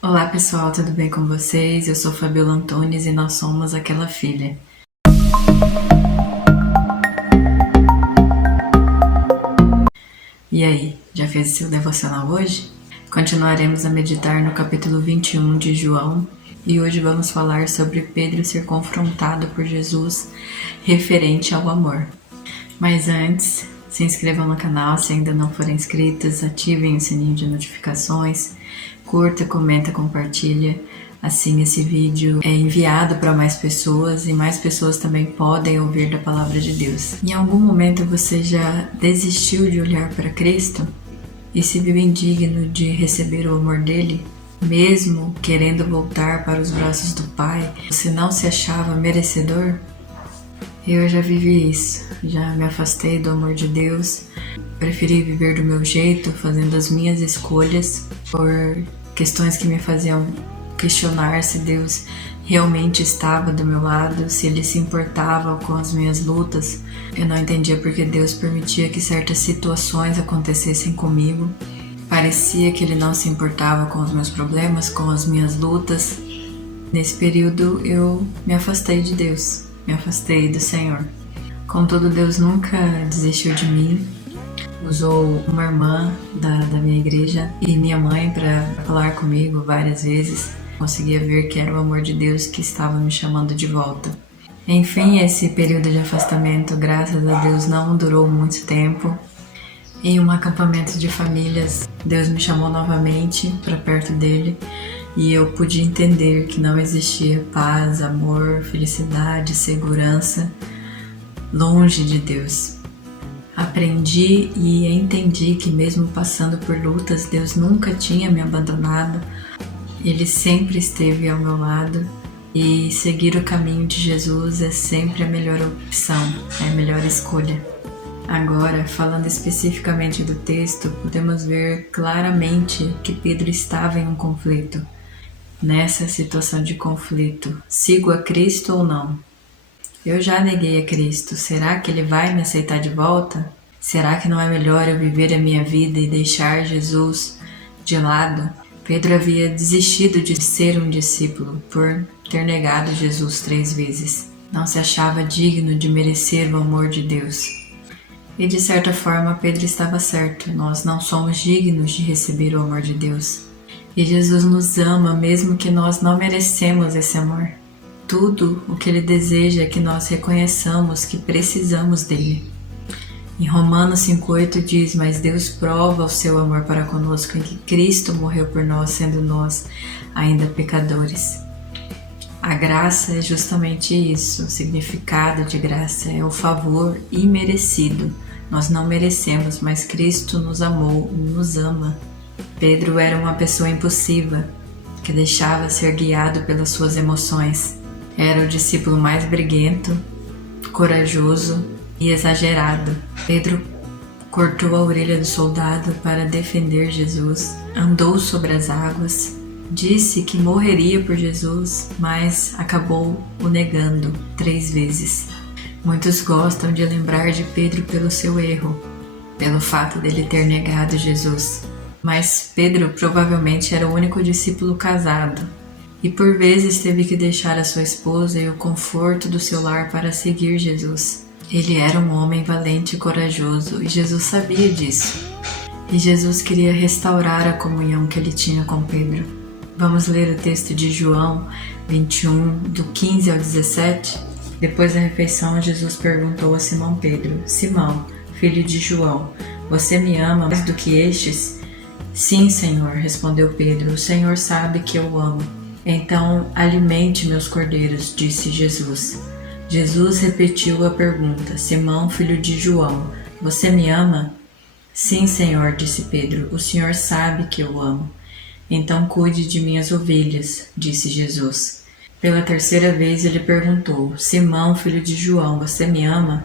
Olá pessoal, tudo bem com vocês? Eu sou Fabiola Antunes e nós somos Aquela Filha. E aí, já fez o seu devocional hoje? Continuaremos a meditar no capítulo 21 de João e hoje vamos falar sobre Pedro ser confrontado por Jesus referente ao amor. Mas antes, se inscrevam no canal se ainda não forem inscritos, ativem o sininho de notificações, curta, comenta, compartilha. Assim esse vídeo é enviado para mais pessoas e mais pessoas também podem ouvir da palavra de Deus. Em algum momento você já desistiu de olhar para Cristo e se viu indigno de receber o amor dele? Mesmo querendo voltar para os braços do Pai, você não se achava merecedor? Eu já vivi isso, já me afastei do amor de Deus, preferi viver do meu jeito, fazendo as minhas escolhas por questões que me faziam questionar se Deus realmente estava do meu lado, se Ele se importava com as minhas lutas. Eu não entendia porque Deus permitia que certas situações acontecessem comigo. Parecia que Ele não se importava com os meus problemas, com as minhas lutas. Nesse período eu me afastei de Deus. Me afastei do Senhor. Contudo, Deus nunca desistiu de mim. Usou uma irmã da minha igreja e minha mãe para falar comigo várias vezes. Conseguia ver que era o amor de Deus que estava me chamando de volta. Enfim, esse período de afastamento, graças a Deus, não durou muito tempo. Em um acampamento de famílias, Deus me chamou novamente para perto dele. E eu pude entender que não existia paz, amor, felicidade, segurança longe de Deus. Aprendi e entendi que mesmo passando por lutas, Deus nunca tinha me abandonado. Ele sempre esteve ao meu lado e seguir o caminho de Jesus é sempre a melhor opção, é a melhor escolha. Agora, falando especificamente do texto, podemos ver claramente que Pedro estava em um conflito. Nessa situação de conflito, sigo a Cristo ou não? Eu já neguei a Cristo, será que Ele vai me aceitar de volta? Será que não é melhor eu viver a minha vida e deixar Jesus de lado? Pedro havia desistido de ser um discípulo por ter negado Jesus 3 vezes. Não se achava digno de merecer o amor de Deus. E de certa forma Pedro estava certo, nós não somos dignos de receber o amor de Deus. E Jesus nos ama mesmo que nós não merecemos esse amor. Tudo o que Ele deseja é que nós reconheçamos que precisamos dele. Em Romanos 5,8 diz: mas Deus prova o seu amor para conosco em que Cristo morreu por nós, sendo nós ainda pecadores. A graça é justamente isso, o significado de graça é o favor imerecido. Nós não merecemos, mas Cristo nos amou, nos ama. Pedro era uma pessoa impulsiva, que deixava ser guiado pelas suas emoções. Era o discípulo mais briguento, corajoso e exagerado. Pedro cortou a orelha do soldado para defender Jesus, andou sobre as águas, disse que morreria por Jesus, mas acabou o negando 3 vezes. Muitos gostam de lembrar de Pedro pelo seu erro, pelo fato dele ter negado Jesus. Mas Pedro provavelmente era o único discípulo casado e por vezes teve que deixar a sua esposa e o conforto do seu lar para seguir Jesus. Ele era um homem valente e corajoso e Jesus sabia disso. E Jesus queria restaurar a comunhão que ele tinha com Pedro. Vamos ler o texto de João 21, do 15 ao 17. Depois da refeição, Jesus perguntou a Simão Pedro: Simão, filho de João, você me ama mais do que estes? Sim, Senhor, respondeu Pedro, o Senhor sabe que eu amo. Então, alimente meus cordeiros, disse Jesus. Jesus repetiu a pergunta: Simão, filho de João, você me ama? Sim, Senhor, disse Pedro, o Senhor sabe que eu amo. Então cuide de minhas ovelhas, disse Jesus. Pela 3ª vez ele perguntou: Simão, filho de João, você me ama?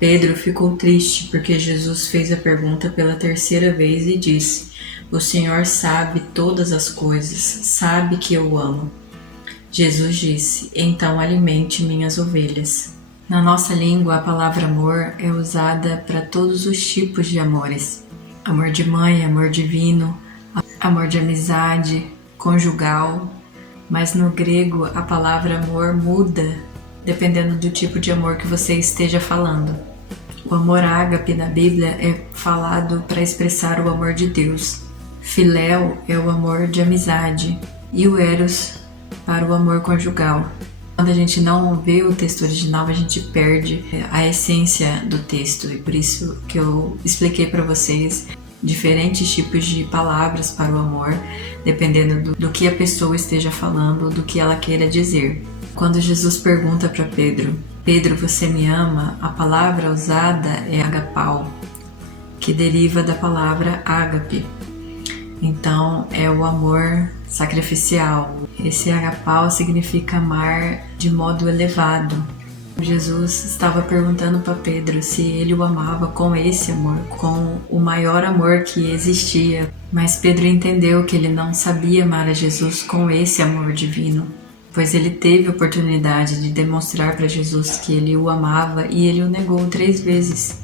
Pedro ficou triste porque Jesus fez a pergunta pela 3ª vez e disse: o Senhor sabe todas as coisas, sabe que eu amo. Jesus disse: então alimente minhas ovelhas. Na nossa língua, a palavra amor é usada para todos os tipos de amores. Amor de mãe, amor divino, amor de amizade, conjugal, mas no grego a palavra amor muda dependendo do tipo de amor que você esteja falando. O amor ágape na Bíblia é falado para expressar o amor de Deus. Filéu é o amor de amizade e o eros para o amor conjugal. Quando a gente não vê o texto original, a gente perde a essência do texto, e por isso que eu expliquei para vocês diferentes tipos de palavras para o amor, dependendo do que a pessoa esteja falando, do que ela queira dizer. Quando Jesus pergunta para Pedro, Pedro, você me ama? A palavra usada é agapau, que deriva da palavra ágape. Então é o amor sacrificial. Esse agapau significa amar de modo elevado. Jesus estava perguntando para Pedro se ele o amava com esse amor, com o maior amor que existia. Mas Pedro entendeu que ele não sabia amar a Jesus com esse amor divino, pois ele teve a oportunidade de demonstrar para Jesus que ele o amava e ele o negou 3 vezes.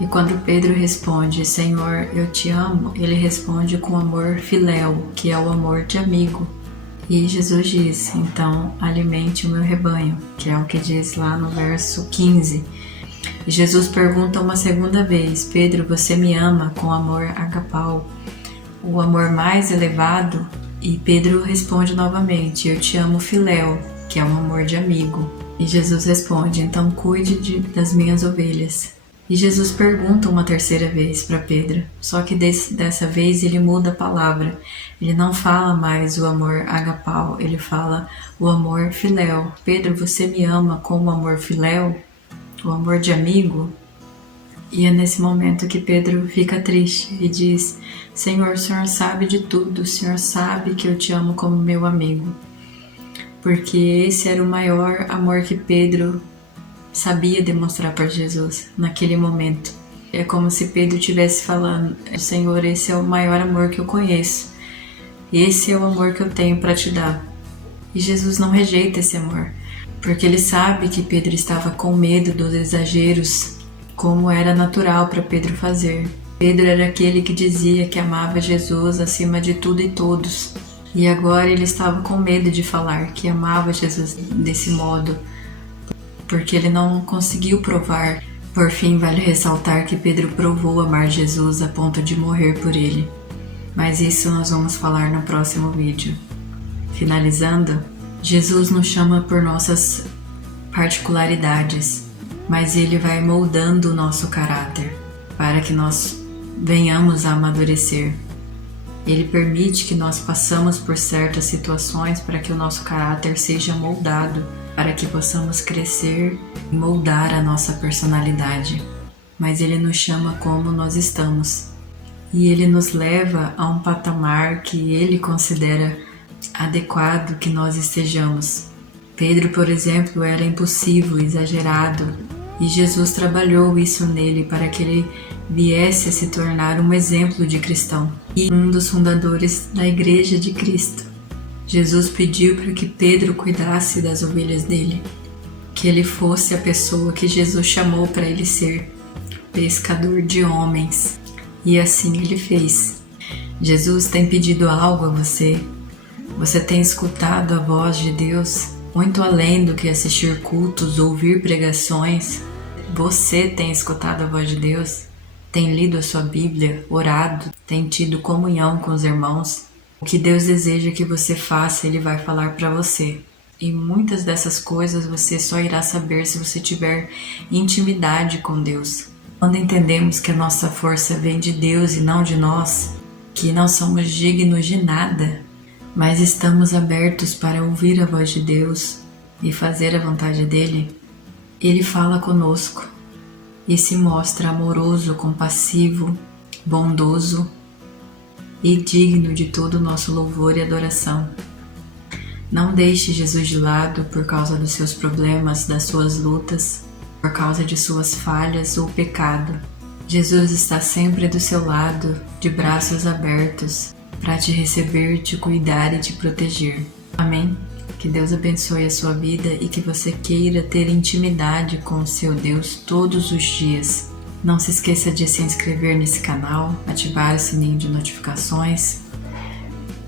E quando Pedro responde, Senhor, eu te amo, ele responde com amor filéu, que é o amor de amigo. E Jesus diz, então, alimente o meu rebanho, que é o que diz lá no verso 15. E Jesus pergunta uma segunda vez, Pedro, você me ama com amor agapau, o amor mais elevado? E Pedro responde novamente, eu te amo filéu, que é um amor de amigo. E Jesus responde, então cuide das minhas ovelhas. E Jesus pergunta uma terceira vez para Pedro, só que dessa vez ele muda a palavra. Ele não fala mais o amor agapau, ele fala o amor filéu. Pedro, você me ama com o amor filéu, o amor de amigo? E é nesse momento que Pedro fica triste e diz, Senhor, o Senhor sabe de tudo, o Senhor sabe que eu te amo como meu amigo. Porque esse era o maior amor que Pedro sabia demonstrar para Jesus naquele momento. É como se Pedro estivesse falando, Senhor, esse é o maior amor que eu conheço. Esse é o amor que eu tenho para te dar. E Jesus não rejeita esse amor, porque ele sabe que Pedro estava com medo dos exageros, como era natural para Pedro fazer. Pedro era aquele que dizia que amava Jesus acima de tudo e todos. E agora ele estava com medo de falar que amava Jesus desse modo, porque ele não conseguiu provar. Por fim, vale ressaltar que Pedro provou amar Jesus a ponto de morrer por ele. Mas isso nós vamos falar no próximo vídeo. Finalizando, Jesus nos chama por nossas particularidades, mas ele vai moldando o nosso caráter para que nós venhamos a amadurecer. Ele permite que nós passamos por certas situações para que o nosso caráter seja moldado, para que possamos crescer e moldar a nossa personalidade. Mas ele nos chama como nós estamos. E ele nos leva a um patamar que ele considera adequado que nós estejamos. Pedro, por exemplo, era impulsivo, exagerado, e Jesus trabalhou isso nele para que ele viesse a se tornar um exemplo de cristão e um dos fundadores da Igreja de Cristo. Jesus pediu para que Pedro cuidasse das ovelhas dele, que ele fosse a pessoa que Jesus chamou para ele ser, pescador de homens. E assim ele fez. Jesus tem pedido algo a você? Você tem escutado a voz de Deus? Muito além do que assistir cultos, ouvir pregações, você tem escutado a voz de Deus? Tem lido a sua Bíblia, orado, tem tido comunhão com os irmãos? O que Deus deseja que você faça, Ele vai falar para você. E muitas dessas coisas você só irá saber se você tiver intimidade com Deus. Quando entendemos que a nossa força vem de Deus e não de nós, que não somos dignos de nada, mas estamos abertos para ouvir a voz de Deus e fazer a vontade dEle, Ele fala conosco e se mostra amoroso, compassivo, bondoso e digno de todo o nosso louvor e adoração. Não deixe Jesus de lado por causa dos seus problemas, das suas lutas, por causa de suas falhas ou pecado. Jesus está sempre do seu lado, de braços abertos, para te receber, te cuidar e te proteger. Amém? Que Deus abençoe a sua vida e que você queira ter intimidade com o seu Deus todos os dias. Não se esqueça de se inscrever nesse canal, ativar o sininho de notificações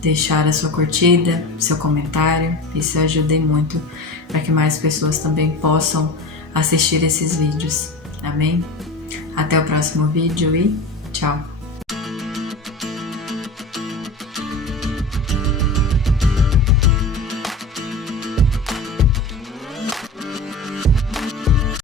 deixar a sua curtida, seu comentário. Isso ajuda muito para que mais pessoas também possam assistir esses vídeos. Amém? Até o próximo vídeo e tchau!